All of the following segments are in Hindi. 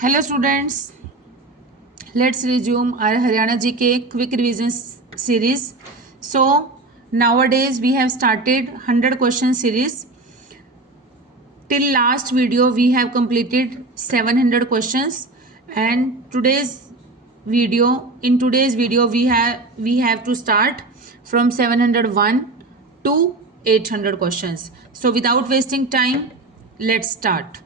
Hello students, let's resume our Haryana GK quick revision series. So nowadays we have started 100 question series. Till last video we have completed 700 questions, and in today's video we have to start from 701 to 800 questions. So without wasting time, let's start.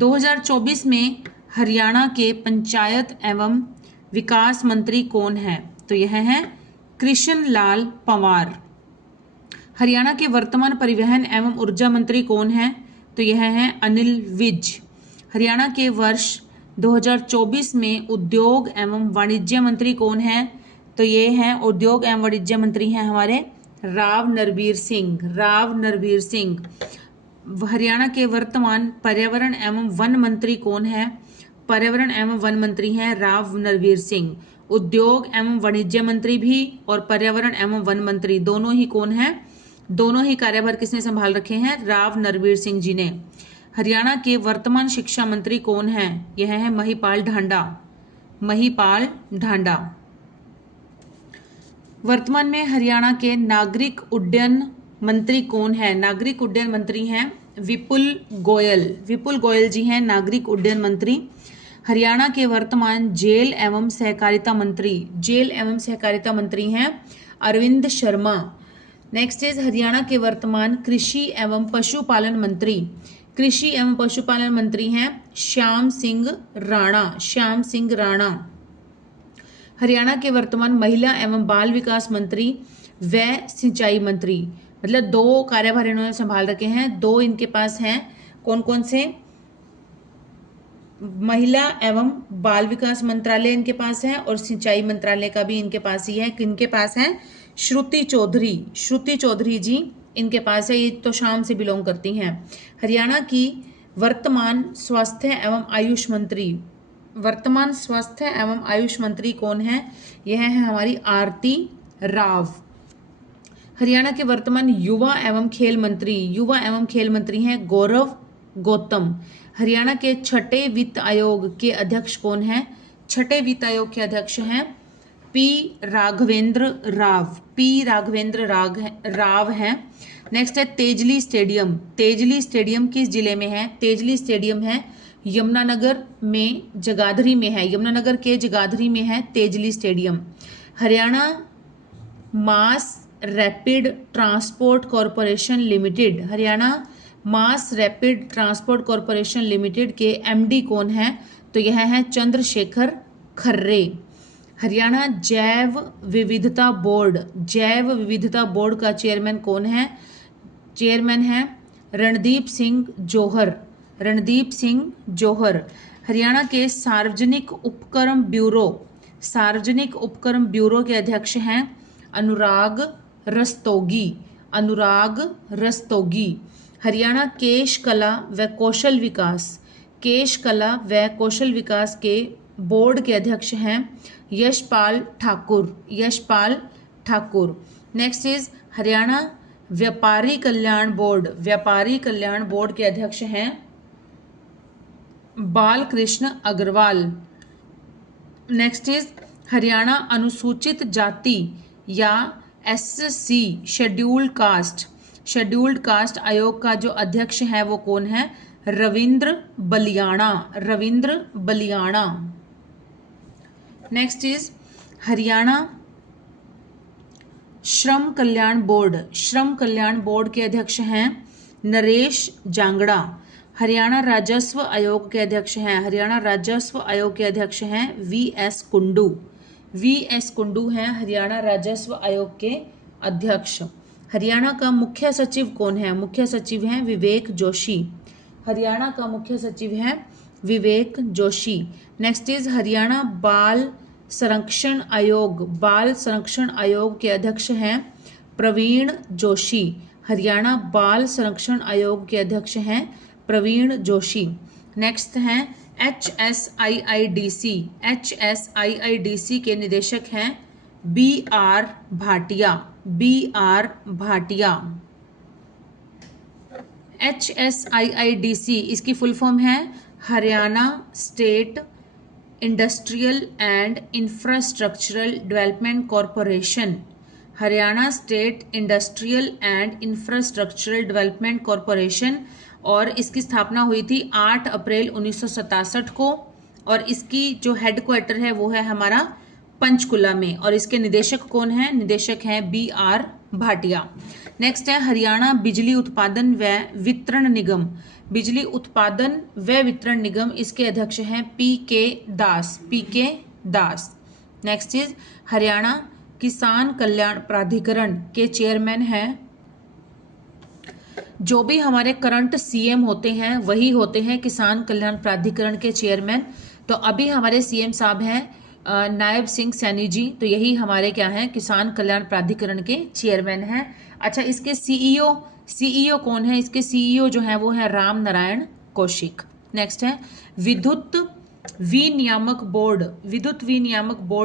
2024 में हरियाणा के पंचायत एवं विकास मंत्री कौन है? तो यह है कृष्ण लाल पंवार। हरियाणा के वर्तमान परिवहन एवं ऊर्जा मंत्री कौन है? तो यह है अनिल विज। हरियाणा के वर्ष 2024 में उद्योग एवं वाणिज्य मंत्री कौन है? तो ये हैं उद्योग एवं वाणिज्य मंत्री हैं हमारे राव नरवीर सिंह। हरियाणा के वर्तमान पर्यावरण एवं वन मंत्री कौन है? पर्यावरण एवं वन मंत्री हैं राव नरवीर सिंह। उद्योग एवं वाणिज्य मंत्री भी और पर्यावरण एवं वन मंत्री दोनों ही कौन है? दोनों ही कार्यभार किसने संभाल रखे हैं? राव नरवीर सिंह जी ने। हरियाणा के वर्तमान शिक्षा मंत्री कौन है? यह है महिपाल ढांडा। वर्तमान में हरियाणा के नागरिक उड्डयन मंत्री कौन है? नागरिक उड्डयन मंत्री हैं विपुल गोयल जी हैं नागरिक उड्डयन मंत्री। हरियाणा के वर्तमान जेल एवं सहकारिता मंत्री हैं अरविंद शर्मा। नेक्स्ट इज हरियाणा के वर्तमान कृषि एवं पशुपालन मंत्री हैं श्याम सिंह राणा। हरियाणा के वर्तमान महिला एवं बाल विकास मंत्री व सिंचाई मंत्री, मतलब दो कार्यभार इन्होंने संभाल रखे हैं। दो इनके पास हैं, कौन से? महिला एवं बाल विकास मंत्रालय इनके पास है और सिंचाई मंत्रालय का भी इनके पास ही है। किनके पास है? श्रुति चौधरी जी इनके पास है। ये तो शाम से बिलोंग करती हैं। हरियाणा की वर्तमान स्वास्थ्य एवं आयुष मंत्री कौन है? यह है हमारी आरती राव। हरियाणा के वर्तमान युवा एवं खेल मंत्री हैं गौरव गौतम। हरियाणा के छठे वित्त आयोग के अध्यक्ष कौन हैं? छठे वित्त आयोग के अध्यक्ष हैं पी राघवेंद्र राव हैं। नेक्स्ट है तेजली स्टेडियम किस जिले में है? तेजली स्टेडियम है यमुनानगर के जगाधरी में है Tejli stadium. Haryana mass rapid transport corporation limited के एमडी कौन है? तो यह है चंद्रशेखर खर्रे। हरियाणा जैव विविधता बोर्ड का चेयरमैन कौन है? चेयरमैन है रणदीप सिंह जौहर। हरियाणा के सार्वजनिक उपक्रम ब्यूरो के अध्यक्ष हैं अनुराग रस्तोगी। हरियाणा केश कला व कौशल विकास के बोर्ड के अध्यक्ष हैं यशपाल ठाकुर। नेक्स्ट इज हरियाणा व्यापारी कल्याण बोर्ड के अध्यक्ष हैं बालकृष्ण अग्रवाल। नेक्स्ट इज हरियाणा अनुसूचित जाति या एससी शेड्यूल्ड कास्ट आयोग का जो अध्यक्ष है वो कौन है? रविंद्र बलियाणा। नेक्स्ट इज हरियाणा श्रम कल्याण बोर्ड के अध्यक्ष हैं नरेश जांगड़ा। हरियाणा राजस्व आयोग के अध्यक्ष हैं वीएस कुंडू हैं हरियाणा राजस्व आयोग के अध्यक्ष। हरियाणा का मुख्य सचिव कौन है? मुख्य सचिव हैं विवेक जोशी। नेक्स्ट इज हरियाणा बाल संरक्षण आयोग के अध्यक्ष हैं प्रवीण जोशी। हरियाणा बाल संरक्षण आयोग के अध्यक्ष हैं प्रवीण जोशी। नेक्स्ट हैं HSIIDC के निदेशक हैं BR भाटिया। HSIIDC इसकी फुल फॉर्म है Haryana state industrial and infrastructural development corporation, Haryana state industrial and infrastructural development corporation, और इसकी स्थापना हुई थी 8 अप्रैल 1967 को, और इसकी जो हेडक्वार्टर है वो है हमारा पंचकुला में, और इसके निदेशक कौन है? निदेशक हैं BR भाटिया। नेक्स्ट है हरियाणा बिजली उत्पादन व वितरण निगम, बिजली उत्पादन व वितरण निगम, इसके अध्यक्ष हैं PK Das. Next is Haryana किसान कल्याण प्राधिकरण के चेयरमैन हैं, जो भी हमारे करंट CM होते हैं वही होते हैं किसान कल्याण प्राधिकरण के चेयरमैन। तो अभी हमारे CM साहब हैं नायब सिंह सैनी जी, तो यही हमारे क्या हैं? किसान कल्याण प्राधिकरण के चेयरमैन हैं। अच्छा, इसके CEO कौन है? इसके CEO जो है वो है राम नारायण कौशिक। नेक्स्ट है विद्युत विनियामक बोर्ड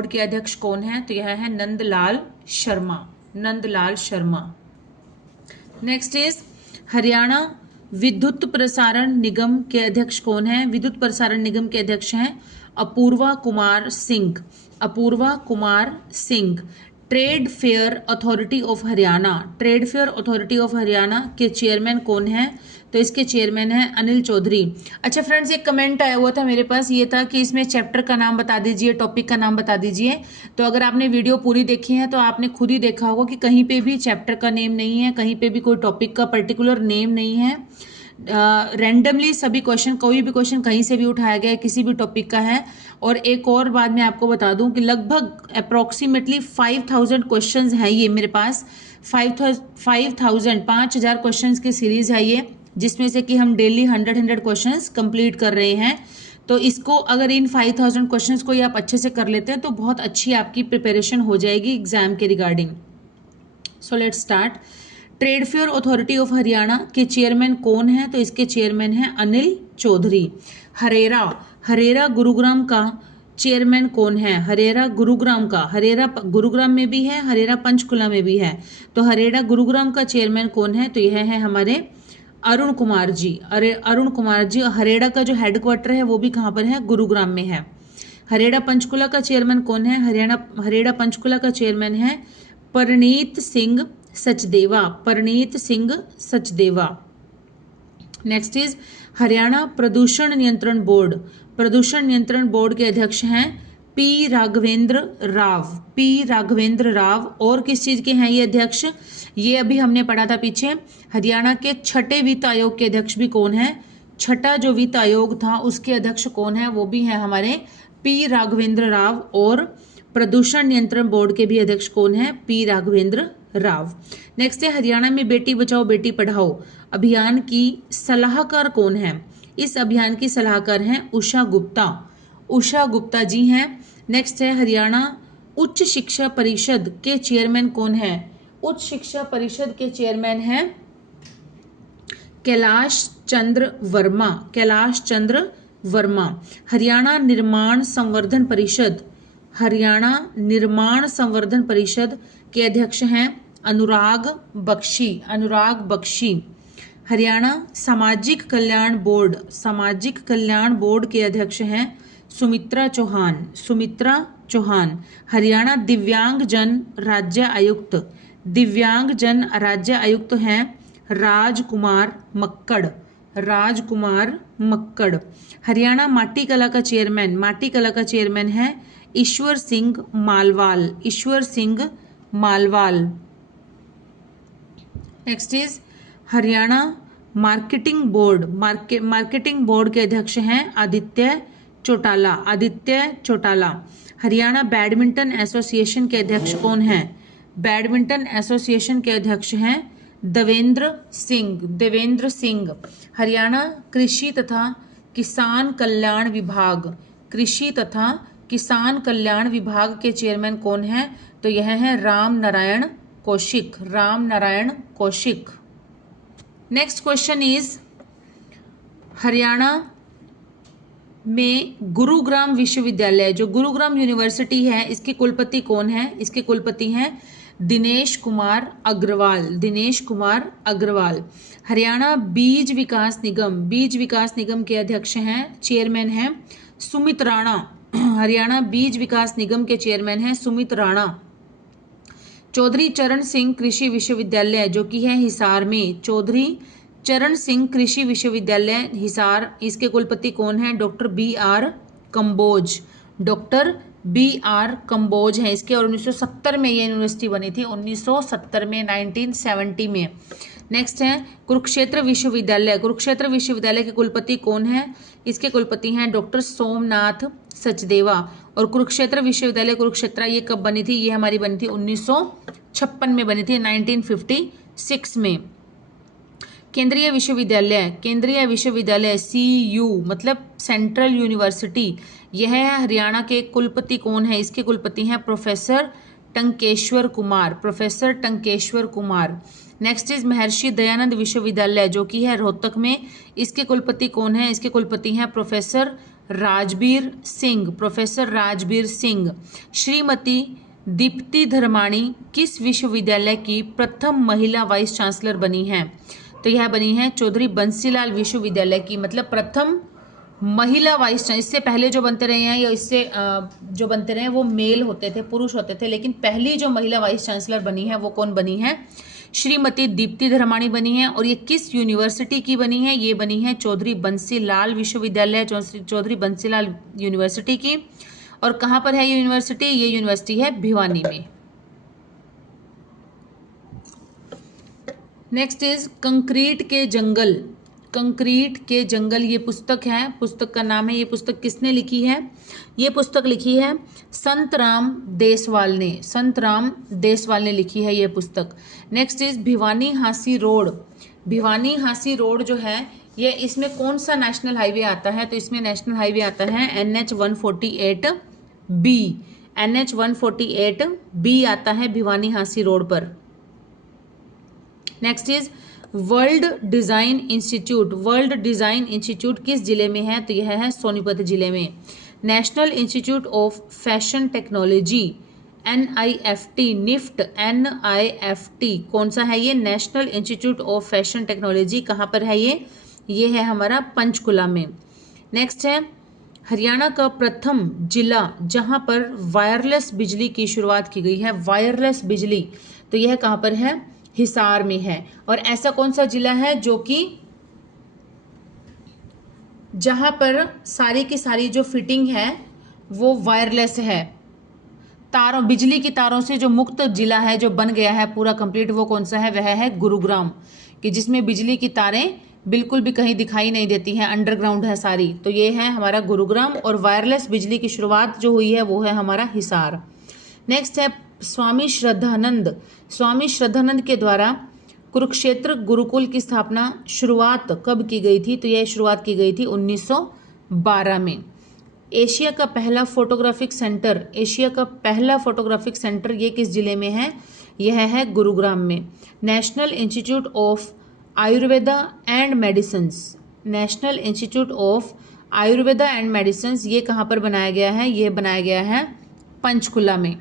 के अध्यक्ष कौन है? तो यह है नंदलाल शर्मा। नेक्स्ट इज हरियाणा विद्युत प्रसारण निगम के अध्यक्ष कौन है? विद्युत प्रसारण निगम के अध्यक्ष हैं Apurva Kumar Singh. Trade fair authority of Haryana के चेयरमैन कौन है? तो इसके चेयरमैन है अनिल चौधरी। अच्छा फ्रेंड्स, एक कमेंट आया हुआ था मेरे पास, ये था कि इसमें चैप्टर का नाम बता दीजिए, टॉपिक का नाम बता दीजिए। तो अगर आपने वीडियो पूरी देखी है तो आपने खुद ही देखा होगा कि कहीं पे भी चैप्टर का नेम नहीं है, कहीं पे भी कोई टॉपिक का पर्टिकुलर नेम नहीं है। रैंडमली सभी क्वेश्चन, कोई भी क्वेश्चन कहीं से भी उठाया गया है, किसी भी टॉपिक का है। और एक और बात मैं आपको बता दूं कि लगभग अप्रोक्सीमेटली 5000 क्वेश्चंस हैं ये मेरे पास। 5000 क्वेश्चंस की सीरीज है ये, जिसमें से कि हम डेली 100 क्वेश्चंस कंप्लीट कर रहे हैं। तो इसको अगर इन 5000 क्वेश्चंस को आप अच्छे से कर लेते हैं तो बहुत अच्छी आपकी प्रिपरेशन हो जाएगी एग्जाम के regarding. So let's start. Trade fair authority of Haryana के चेयरमैन कौन है? तो इसके चेयरमैन हैं अनिल चौधरी। हरेरा गुरुग्राम का चेयरमैन कौन है? हरेरा गुरुग्राम में भी है, हरेरा पंचकुला में भी है। तो हरेरा गुरुग्राम का चेयरमैन कौन है? तो यह है हमारे अरुण कुमार जी। हरेरा का जो हेडक्वार्टर है वो भी कहाँ पर है? गुरुग्राम में है। हरेरा पंचकुला का चेयरमैन कौन है? हरेरा पंचकुला का चेयरमैन है परनीत सिंह सचदेवा। नेक्स्ट इज हरियाणा प्रदूषण नियंत्रण बोर्ड के अध्यक्ष हैं पी राघवेंद्र राव। और किस चीज के हैं ये अध्यक्ष? ये अभी हमने पढ़ा था पीछे। हरियाणा के छठे वित्त आयोग के अध्यक्ष भी कौन है? छठा जो वित्त आयोग था उसके अध्यक्ष कौन है? वो भी है हमारे पी राघवेंद्र राव। और प्रदूषण नियंत्रण बोर्ड के भी अध्यक्ष कौन है? पी राघवेंद्र राव। नेक्स्ट है हरियाणा में बेटी बचाओ बेटी पढ़ाओ अभियान की सलाहकार कौन है? इस अभियान की सलाहकार हैं उषा गुप्ता जी हैं। नेक्स्ट है हरियाणा उच्च शिक्षा परिषद के चेयरमैन कौन है? उच्च शिक्षा परिषद के चेयरमैन हैं कैलाश चंद्र वर्मा। हरियाणा निर्माण संवर्धन परिषद के अध्यक्ष हैं अनुराग बख्शी। हरियाणा सामाजिक कल्याण बोर्ड के अध्यक्ष हैं सुमित्रा चौहान। हरियाणा दिव्यांग जन राज्य आयुक्त हैं राजकुमार मक्कड़। हरियाणा माटी कला का चेयरमैन है Ishwar Singh Malwal. Next is Haryana marketing board के अध्यक्ष हैं आदित्य चौटाला। हरियाणा बैडमिंटन एसोसिएशन के अध्यक्ष कौन हैं? बैडमिंटन एसोसिएशन के अध्यक्ष हैं देवेंद्र सिंह। हरियाणा कृषि तथा किसान कल्याण विभाग के चेयरमैन कौन है? तो यह है Ram Narayan Kaushik. Next question is Haryana में गुरुग्राम विश्वविद्यालय, जो गुरुग्राम यूनिवर्सिटी है, इसके कुलपति कौन है? इसके कुलपति हैं दिनेश कुमार अग्रवाल, दिनेश कुमार अग्रवाल। हरियाणा बीज विकास निगम, बीज विकास निगम के अध्यक्ष हैं, चेयरमैन हैं सुमित राणा। हरियाणा बीज विकास निगम के चेयरमैन हैं सुमित राणा। चौधरी चरण सिंह कृषि विश्वविद्यालय जो कि है हिसार में, चौधरी चरण सिंह कृषि विश्वविद्यालय हिसार, इसके कुलपति कौन है? Doctor B R Kamboj, doctor B R Kamboj है इसके। और 1970 में ये यूनिवर्सिटी बनी थी, 1970 में, 1970 में। नेक्स्ट है कुरुक्षेत्र विश्वविद्यालय, कुरुक्षेत्र विश्वविद्यालय के कुलपति कौन है? इसके कुलपति हैं डॉक्टर सोमनाथ सचदेवा। और कुरुक्षेत्र विश्वविद्यालय कुरुक्षेत्र ये कब बनी थी? ये हमारी बनी थी 1956 में बनी थी, 1956 में। केंद्रीय विश्वविद्यालय, केंद्रीय विश्वविद्यालय CU मतलब सेंट्रल यूनिवर्सिटी, यह है हरियाणा के कुलपति कौन है? इसके कुलपति हैं professor Tankeshwar Kumar, professor Tankeshwar Kumar. Next is Maharshi Dayanand विश्वविद्यालय जो कि है रोहतक में, इसके कुलपति कौन है? इसके कुलपति हैं प्रोफेसर राजबीर सिंह, प्रोफेसर राजबीर सिंह। श्रीमती दीप्ति धर्माणी किस विश्वविद्यालय की प्रथम महिला वाइस चांसलर बनी हैं? तो यह बनी है चौधरी बंसीलाल विश्वविद्यालय की, मतलब प्रथम महिला वाइस चांसलर। इससे पहले जो बनते रहे हैं या इससे जो बनते रहे हैं वो मेल होते थे, पुरुष होते थे, लेकिन पहली जो महिला वाइस चांसलर बनी है वो कौन बनी है? श्रीमती दीप्ति धर्माणी बनी है। और ये किस यूनिवर्सिटी की बनी है? ये बनी है चौधरी बंसीलाल विश्वविद्यालय, चौधरी बंसीलाल यूनिवर्सिटी की। और कहाँ पर है ये यूनिवर्सिटी? ये यूनिवर्सिटी है भिवानी में। नेक्स्ट इज कंक्रीट के जंगल, कंक्रीट के जंगल ये पुस्तक है, पुस्तक का नाम है। ये पुस्तक किसने लिखी है? ये पुस्तक लिखी है संत राम देसवाल ने, संत राम देसवाल ने लिखी है ये पुस्तक। Next is Bhiwani Hansi road, Bhiwani Hansi road जो है ये, इसमें कौन सा नेशनल हाईवे आता है? तो इसमें नेशनल हाईवे आता है NH 148B, NH 148B आता है भिवानी हांसी रोड पर। Next is world design institute, world design institute किस जिले में है? तो यह है सोनीपत जिले में। National institute of fashion technology NIFT, NIFT NIFT कौन सा है? ये national institute of fashion technology कहाँ पर है? ये है हमारा पंचकुला में। नेक्स्ट है हरियाणा का प्रथम जिला जहां पर वायरलेस बिजली की शुरुआत की गई है, वायरलेस बिजली, तो यह कहाँ पर है? हिसार में है। और ऐसा कौन सा जिला है जो कि जहां पर सारी की सारी जो फिटिंग है वो वायरलेस है, तारों, बिजली की तारों से जो मुक्त जिला है, जो बन गया है पूरा कंप्लीट, वो कौन सा है? वह है गुरुग्राम, कि जिसमें बिजली की तारें बिल्कुल भी कहीं दिखाई नहीं देती हैं, अंडरग्राउंड है सारी। तो ये है हमारा गुरुग्राम। और वायरलेस बिजली की शुरुआत जो हुई है वो है हमारा हिसार। नेक्स्ट है स्वामी श्रद्धानंद, स्वामी श्रद्धानंद के द्वारा कुरुक्षेत्र गुरुकुल की स्थापना शुरुआत कब की गई थी? तो यह शुरुआत की गई थी 1912 में। एशिया का पहला फोटोग्राफिक सेंटर, एशिया का पहला फोटोग्राफिक सेंटर ये किस जिले में है? यह है गुरुग्राम में। National institute of Ayurveda and medicines, national institute of Ayurveda and medicines ये कहाँ पर बनाया गया है? ये बनाया गया है पंचकुला में।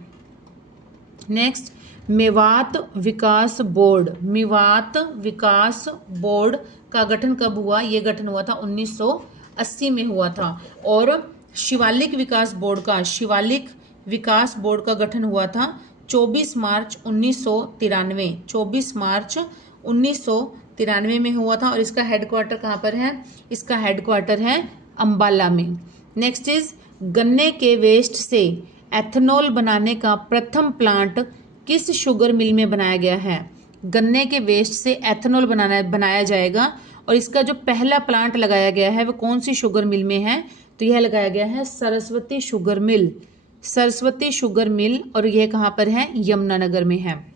नेक्स्ट मेवात विकास बोर्ड, मेवात विकास बोर्ड का गठन कब हुआ? ये गठन हुआ था 1980 में हुआ था। और शिवालिक विकास बोर्ड का, शिवालिक विकास बोर्ड का गठन हुआ था 24 मार्च 1993, 24 मार्च 1993 में हुआ था। और इसका हेडक्वार्टर कहाँ पर है? इसका हेडक्वार्टर है अंबाला में। नेक्स्ट इज गन्ने के वेस्ट से एथेनॉल बनाने का प्रथम प्लांट किस शुगर मिल में बनाया गया है? गन्ने के वेस्ट से एथेनॉल बनाया जाएगा। और इसका जो पहला प्लांट लगाया गया है वो कौन सी शुगर मिल में है? तो यह लगाया गया है Saraswati sugar mill, Saraswati sugar mill. और यह कहाँ पर है? यमुनानगर में है।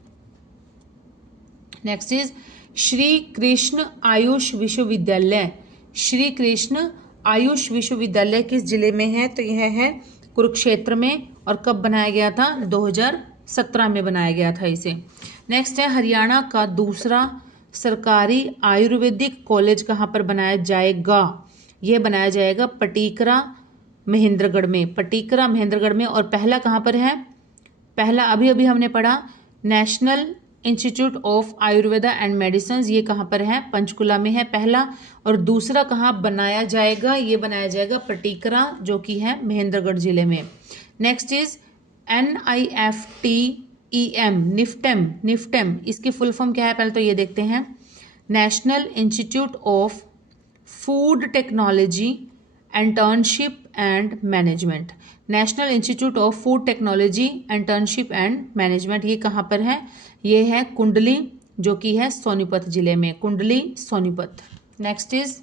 नेक्स्ट इज श्री कृष्ण आयुष विश्वविद्यालय, श्री कृष्ण आयुष विश्वविद्यालय किस जिले में है? तो यह है कुरुक्षेत्र में। और कब बनाया गया था? 2017 में बनाया गया था इसे। नेक्स्ट है हरियाणा का दूसरा सरकारी आयुर्वेदिक कॉलेज कहाँ पर बनाया जाएगा? यह बनाया जाएगा पटीकरा महेंद्रगढ़ में, पटीकरा महेंद्रगढ़ में। और पहला कहाँ पर है? पहला अभी अभी हमने पढ़ा national institute of Ayurveda and medicine, ये कहाँ पर है? पंचकुला में है पहला। और दूसरा कहाँ बनाया जाएगा? ये बनाया जाएगा पटीकरा, जो कि है महेंद्रगढ़ जिले में। नेक्स्ट इज NIFTEM, निफ्टेम, इसकी फुल फॉर्म क्या है? पहले तो ये देखते हैं। National institute of food technology internship and management. National institute of food technology internship and management, ये कहाँ पर है? ये है कुंडली, जो कि है सोनीपत जिले में, कुंडली सोनीपत। नेक्स्ट इज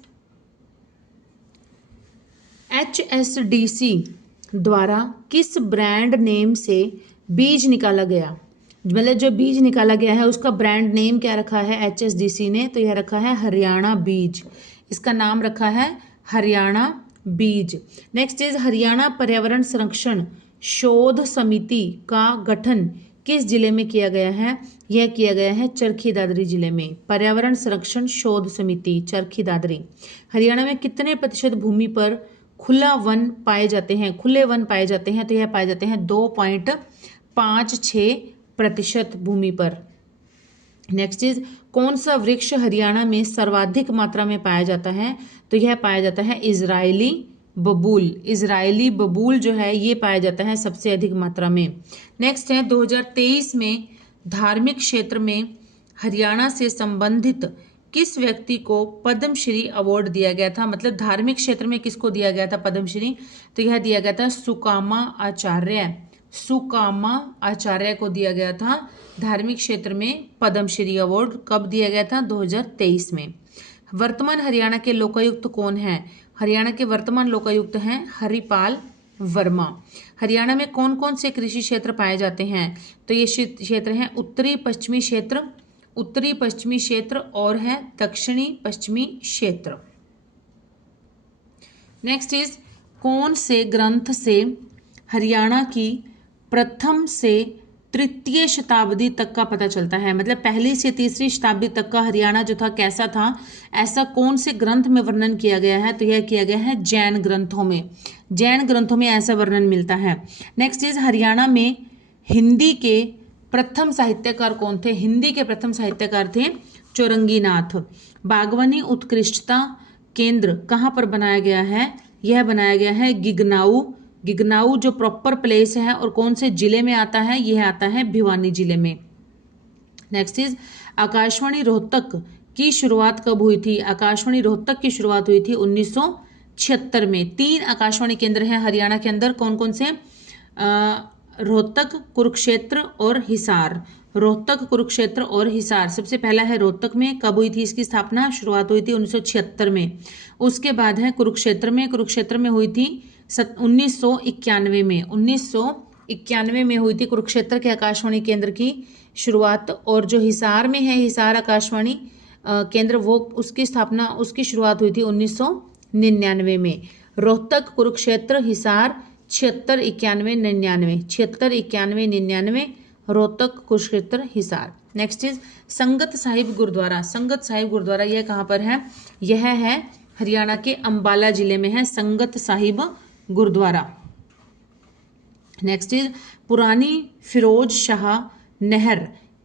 HSDC द्वारा किस ब्रांड नेम से बीज निकाला गया? मतलब जो बीज निकाला गया है उसका ब्रांड नेम क्या रखा है HSDC ने? तो यह रखा है हरियाणा बीज, इसका नाम रखा है हरियाणा बीज। नेक्स्ट इज हरियाणा पर्यावरण संरक्षण शोध समिति का गठन किस जिले में किया गया है? यह किया गया है चरखी दादरी जिले में। पर्यावरण संरक्षण शोध समिति चरखी दादरी। हरियाणा में कितने प्रतिशत भूमि पर खुला वन पाए जाते हैं? खुले वन पाए जाते हैं, तो यह पाए जाते हैं 2.56% भूमि पर। नेक्स्ट इज कौन सा वृक्ष हरियाणा में सर्वाधिक मात्रा में पाया जाता है? तो यह पाया जाता है इजरायली बबूल। इजरायली बबूल जो है ये पाया जाता है सबसे अधिक मात्रा में। नेक्स्ट है 2023 में धार्मिक क्षेत्र में हरियाणा से संबंधित किस व्यक्ति को पद्मश्री अवार्ड दिया गया था? मतलब धार्मिक क्षेत्र में किसको दिया गया था पद्मश्री? तो यह दिया गया था सुकामा आचार्य। सुकामा आचार्य को दिया गया था धार्मिक क्षेत्र में पद्मश्री अवार्ड। कब दिया गया था? 2023 में। वर्तमान हरियाणा के लोकायुक्त कौन है? हरियाणा के वर्तमान लोकायुक्त हैं हरिपाल वर्मा। हरियाणा में कौन कौन से कृषि क्षेत्र पाए जाते हैं? तो ये क्षेत्र हैं उत्तरी पश्चिमी क्षेत्र, उत्तरी पश्चिमी क्षेत्र और है दक्षिणी पश्चिमी क्षेत्र। नेक्स्ट इज कौन से ग्रंथ से हरियाणा की प्रथम से तृतीय शताब्दी तक का पता चलता है? मतलब पहली से तीसरी शताब्दी तक का हरियाणा जो था कैसा था, ऐसा कौन से ग्रंथ में वर्णन किया गया है? तो यह किया गया है जैन ग्रंथों में। जैन ग्रंथों में ऐसा वर्णन मिलता है। नेक्स्ट इज हरियाणा में हिंदी के प्रथम साहित्यकार कौन थे? हिंदी के प्रथम साहित्यकार थे चौरंगीनाथ। बागवानी उत्कृष्टता केंद्र कहाँ पर बनाया गया है? यह बनाया गया है गिगनाऊ। गिगनाऊ जो प्रॉपर प्लेस है और कौन से जिले में आता है? यह आता है भिवानी जिले में। नेक्स्ट इज आकाशवाणी रोहतक की शुरुआत कब हुई थी? आकाशवाणी रोहतक की शुरुआत हुई थी 1976 में। 3 आकाशवाणी केंद्र हैं हरियाणा के अंदर, कौन कौन से? रोहतक, कुरुक्षेत्र और हिसार। रोहतक, कुरुक्षेत्र और हिसार। सबसे पहला है रोहतक में। कब हुई थी इसकी स्थापना? शुरुआत हुई थी 1976 में। उसके बाद है कुरुक्षेत्र में। कुरुक्षेत्र में हुई थी 1991 में। 1991 में हुई थी कुरुक्षेत्र के आकाशवाणी केंद्र की शुरुआत। और जो हिसार में है, हिसार आकाशवाणी केंद्र, वो उसकी स्थापना, उसकी शुरुआत हुई थी 1999 में। रोहतक, कुरुक्षेत्र, हिसार 76, 91, 99। 76, 91, 99 रोहतक, कुरुक्षेत्र, हिसार। नेक्स्ट इज संगत साहिब गुरुद्वारा। संगत साहिब गुरुद्वारा यह कहाँ पर है? यह है हरियाणा के अंबाला जिले में है संगत साहिब गुरुद्वारा। नेक्स्ट इज पुरानी फिरोज शाह नहर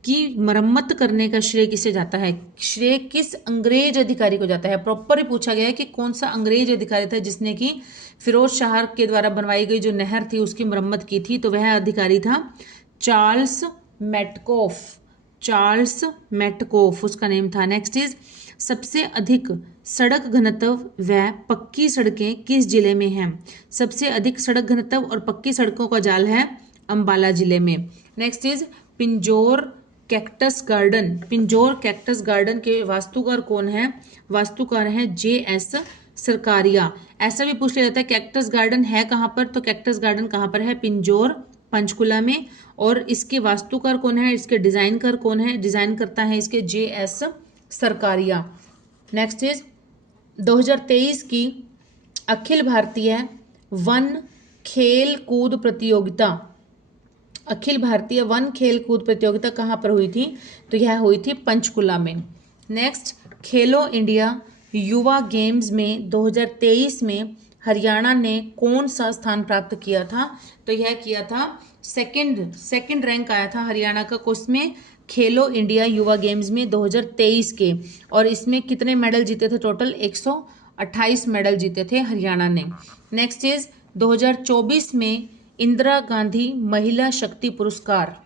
की मरम्मत करने का श्रेय किसे जाता है? श्रेय किस अंग्रेज अधिकारी को जाता है? प्रॉपर ही पूछा गया है कि कौन सा अंग्रेज अधिकारी था जिसने की फिरोज शाह के द्वारा बनवाई गई जो नहर थी उसकी मरम्मत की थी? तो वह अधिकारी था चार्ल्स मेटकोफ। चार्ल्स मेटकोफ उसका नेम था। नेक्स्ट इज सबसे अधिक सड़क घनत्व व पक्की सड़कें किस जिले में हैं? सबसे अधिक सड़क घनत्व और पक्की सड़कों का जाल है अंबाला जिले में। Next is Pinjore cactus garden. Pinjore cactus garden के वास्तुकार कौन है? वास्तुकार है JS सरकारिया। ऐसा भी पूछ लिया जाता है कैक्टस गार्डन है कहाँ पर? तो कैक्टस गार्डन कहाँ पर है? पिंजौर, पंचकुला में। और इसके वास्तुकार कौन है? इसके डिजाइनकर कौन है? डिजाइन करता है इसके JS सरकारिया। नेक्स्ट इज 2023 की अखिल भारतीय वन खेल कूद प्रतियोगिता, अखिल भारतीय वन खेल कूद प्रतियोगिता कहाँ पर हुई थी? तो यह हुई थी पंचकुला में। नेक्स्ट खेलो इंडिया युवा गेम्स में 2023 में हरियाणा ने कौन सा स्थान प्राप्त किया था? तो यह किया था सेकंड रैंक आया था हरियाणा का उसमें खेलो इंडिया युवा गेम्स में 2023 के। और इसमें कितने मेडल जीते थे? टोटल 128 मेडल जीते थे हरियाणा ने। नेक्स्ट इज 2024 में इंदिरा गांधी महिला शक्ति पुरस्कार।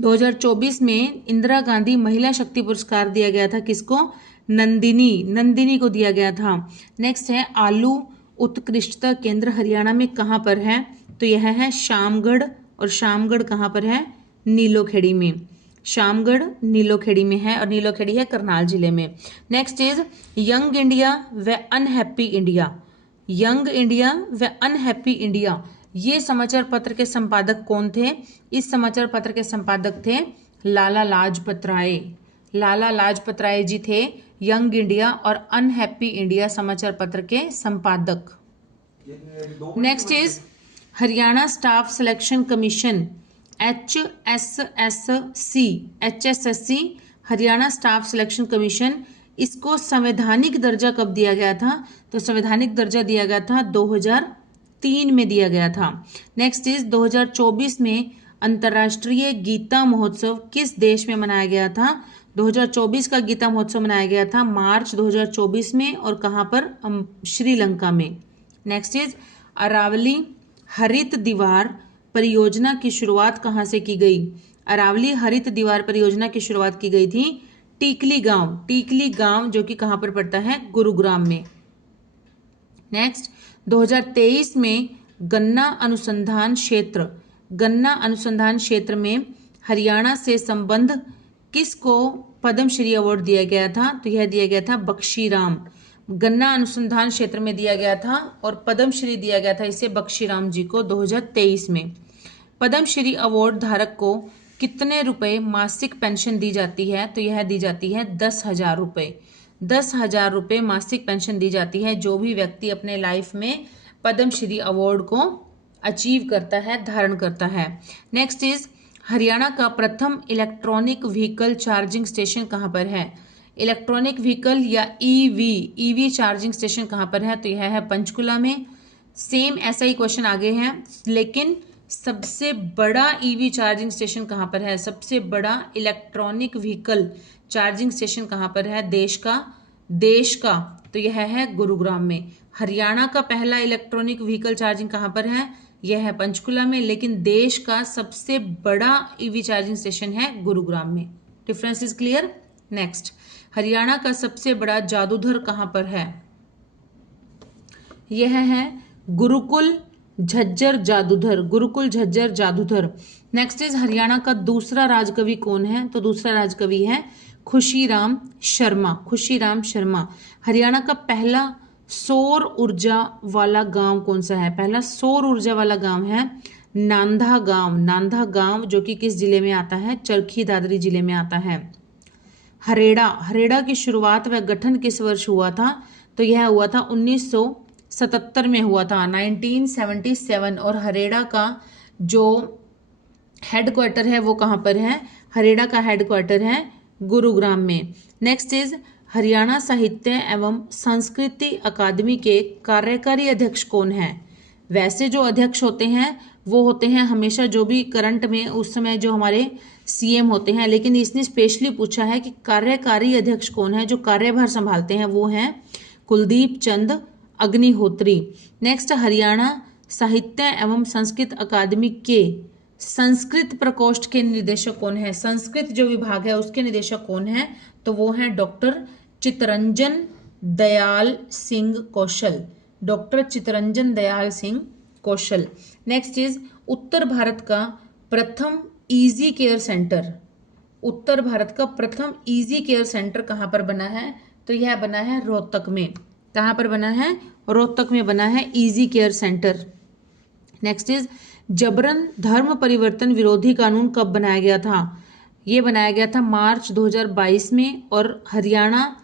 2024 में इंदिरा गांधी महिला शक्ति पुरस्कार दिया गया था किसको? नंदिनी को दिया गया था। नेक्स्ट है आलू उत्कृष्टता केंद्र हरियाणा में कहाँ पर है? तो यह है शामगढ़। और शामगढ़ कहाँ पर है? नीलोखेड़ी में। शामगढ़ नीलोखेड़ी में है और नीलोखेड़ी है करनाल जिले में। नेक्स्ट इज यंग इंडिया व अनहैप्पी इंडिया। यंग इंडिया व अनहैप्पी इंडिया, ये समाचार पत्र के संपादक कौन थे? इस समाचार पत्र के संपादक थे लाला लाजपत राय। लाला लाजपत राय जी थे यंग इंडिया और अनहैप्पी इंडिया समाचार पत्र के संपादक। Next is Haryana staff selection commission HSSC Haryana staff selection commission, इसको संवैधानिक दर्जा कब दिया गया था? तो संवैधानिक दर्जा दिया गया था 2003 में दिया गया था। नेक्स्ट इज 2024 में अंतर्राष्ट्रीय गीता महोत्सव किस देश में मनाया गया था? 2024 का गीता महोत्सव मनाया गया था मार्च 2024 में। और कहाँ पर? श्रीलंका में। नेक्स्ट इज अरावली हरित दीवार परियोजना की शुरुआत कहाँ से की गई? अरावली हरित दीवार परियोजना की शुरुआत की गई थी टीकली गांव जो कि कहाँ पर पड़ता है? गुरुग्राम में। नेक्स्ट 2023 में गन्ना अनुसंधान क्षेत्र में हरियाणा से संबंध किसको पद्मश्री अवार्ड दिया गया था? तो यह दिया गया था बख्शीराम। गन्ना अनुसंधान क्षेत्र में दिया गया था और पद्मश्री दिया गया था इसे बख्शीराम जी को 2023 में। पद्मश्री अवार्ड धारक को कितने रुपए मासिक पेंशन दी जाती है? तो यह दी जाती है 10,000 रुपये। 10,000 रुपये मासिक पेंशन दी जाती है जो भी व्यक्ति अपने लाइफ में पद्मश्री अवार्ड को अचीव करता है, धारण करता है। नेक्स्ट इज हरियाणा का प्रथम इलेक्ट्रॉनिक व्हीकल चार्जिंग स्टेशन कहाँ पर है? इलेक्ट्रॉनिक व्हीकल या ईवी चार्जिंग स्टेशन कहाँ पर है? तो यह है पंचकुला में। सेम ऐसा ही क्वेश्चन आगे है, लेकिन सबसे बड़ा ईवी चार्जिंग स्टेशन कहाँ पर है? सबसे बड़ा इलेक्ट्रॉनिक व्हीकल चार्जिंग स्टेशन कहाँ पर है देश का? तो यह है गुरुग्राम में। हरियाणा का पहला इलेक्ट्रॉनिक व्हीकल चार्जिंग कहाँ पर है? यह है पंचकुला में। लेकिन देश का सबसे बड़ा ईवी चार्जिंग स्टेशन है गुरुग्राम में। Difference is clear? Next, Haryana का सबसे बड़ा जादूघर कहाँ पर है? यह है गुरुकुल झज्जर जादूघर। नेक्स्ट इज हरियाणा का दूसरा राजकवि कौन है? तो दूसरा राजकवि है खुशीराम शर्मा। हरियाणा का पहला सौर ऊर्जा वाला गांव कौन सा है? पहला सौर ऊर्जा वाला गांव है नांदा गांव जो कि किस जिले में आता है? चरखी दादरी जिले में आता है। हरेड़ा की शुरुआत व गठन किस वर्ष हुआ था? तो यह हुआ था 1977 में हुआ था, 1977। और हरेड़ा का जो हेडक्वार्टर है वो कहाँ पर है? हरेड़ा का हेडक्वार्टर है गुरुग्राम में। नेक्स्ट इज हरियाणा साहित्य एवं संस्कृति अकादमी के कार्यकारी अध्यक्ष कौन है? वैसे जो अध्यक्ष होते हैं वो होते हैं हमेशा जो भी करंट में उस समय जो हमारे सीएम होते हैं, लेकिन इसने स्पेशली पूछा है कि कार्यकारी अध्यक्ष कौन है, जो कार्यभार संभालते हैं वो हैं कुलदीप चंद अग्निहोत्री। नेक्स्ट, हरियाणा साहित्य एवं संस्कृत अकादमी के संस्कृत प्रकोष्ठ के निदेशक कौन है? संस्कृत जो विभाग है उसके निदेशक कौन है? तो वो है doctor Chittaranjan Dayal Singh Kaushal. Next is उत्तर भारत का प्रथम इजी केयर सेंटर कहाँ पर बना है? तो यह बना है रोहतक में। कहाँ पर बना है? रोहतक में बना है easy care centre. Next is जबरन धर्म परिवर्तन विरोधी कानून कब बनाया गया था? ये बनाया गया था मार्च 2022 में। और हरियाणा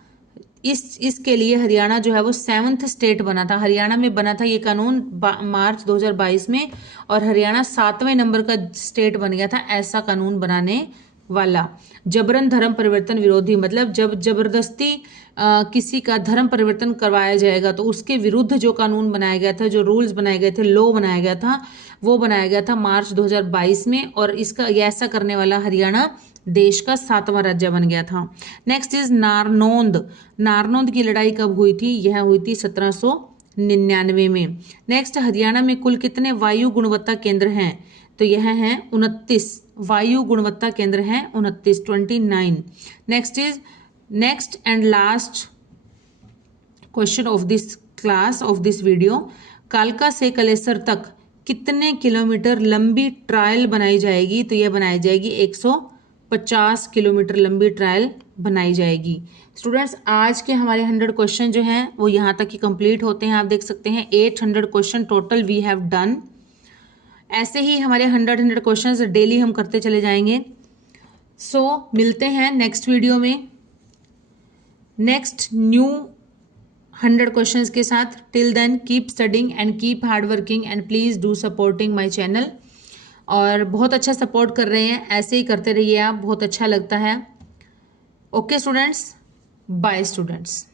इसके लिए हरियाणा जो है वो 7th स्टेट बना था। हरियाणा में बना था ये कानून मार्च 2022 में, और हरियाणा 7वें नंबर का स्टेट बन गया था ऐसा कानून बनाने वाला। जबरन धर्म परिवर्तन विरोधी मतलब जब जबरदस्ती किसी का धर्म परिवर्तन करवाया जाएगा तो उसके विरुद्ध जो कानून बनाया गया था, जो रूल्स बनाए गए थे, लॉ बनाया गया था, वो बनाया गया था मार्च 2022 में, और इसका ऐसा करने वाला हरियाणा देश का 7वां राज्य बन गया था। Next is Narnaund. नारनौंद की लड़ाई कब हुई थी? यह हुई थी 1799 में। नेक्स्ट, हरियाणा में कुल कितने वायु गुणवत्ता केंद्र हैं? तो यह है 29 वायु गुणवत्ता केंद्र हैं, 29। Next and last question of this class of this video, कालका से कलेसर तक कितने किलोमीटर लंबी ट्रायल बनाई जाएगी? तो यह बनाई जाएगी 150 किलोमीटर लंबी ट्रायल बनाई जाएगी। स्टूडेंट्स, आज के हमारे 100 क्वेश्चन जो हैं वो यहाँ तक ही कंप्लीट होते हैं। आप देख सकते हैं 800 question total we have done. ऐसे ही हमारे 100 क्वेश्चंस डेली हम करते चले जाएंगे। सो मिलते हैं नेक्स्ट वीडियो में नेक्स्ट न्यू 100 क्वेश्चंस के साथ। Till then keep studying and keep hard working and please do supporting my channel. और बहुत अच्छा सपोर्ट कर रहे हैं, ऐसे ही करते रहिए आप, बहुत अच्छा लगता है। Okay students, bye students.